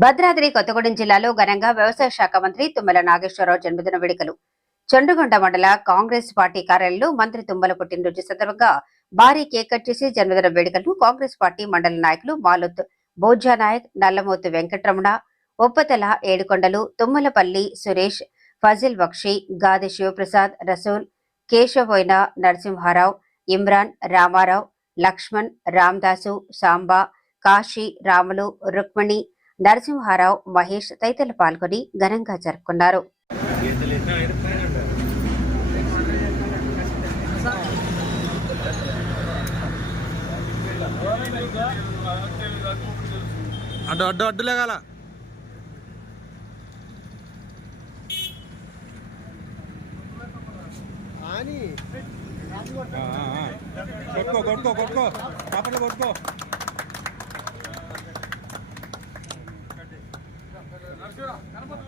భద్రాద్రి కొత్తగూడెం జిల్లాలో ఘనంగా వ్యవసాయ శాఖ మంత్రి తుమ్మల నాగేశ్వరరావు జన్మదిన వేడుకలు. చండుగొండ మండల కాంగ్రెస్ పార్టీ కార్యాలయంలో మంత్రి తుమ్మల పుట్టినరోజు సందర్భంగా భారీ కేక్ కట్ చేసి జన్మదిన వేడుకలను కాంగ్రెస్ పార్టీ మండల నాయకులు మాలుత్ బోజానాయక్ నాయక్ నల్లమోతు వెంకటరమణ ఒప్పతల ఏడుకొండలు తుమ్మలపల్లి సురేష్ ఫజిల్ బక్షి గాది శివప్రసాద్ రసూల్ కేశవోయిన నరసింహారావు ఇమ్రాన్ రామారావు లక్ష్మణ్ రామదాసు సాంబా కాశీ రాములు రుక్మిణి నరసింహారావు మహేష్ తదితరులు పాల్గొని ఘనంగా జరుపుకున్నారు. అడ్డు అడ్డు అడ్డు లేగాల. అని కొట్టుకో కొట్టుకో కొట్టుకో. కాపడి కొట్టుకో.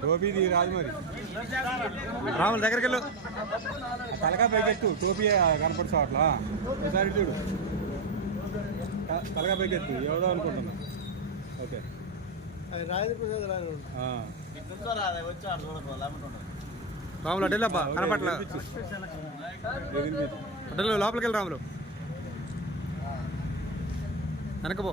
టోపీది రాదు మరి. రాముల దగ్గరికి వెళ్ళు తలగా పైకెత్తు టోపీ కనపడుచు అట్లా. ఒకసారి చూడు. త- తలగా పైకెత్తు ఎవదో అనుకుంటున్నా. ఓకే. రాములు అడ్డేలబ్బా కనపట్ల అడ్డలు లోపలికి వెళ్ళి రాములు. వెనకపో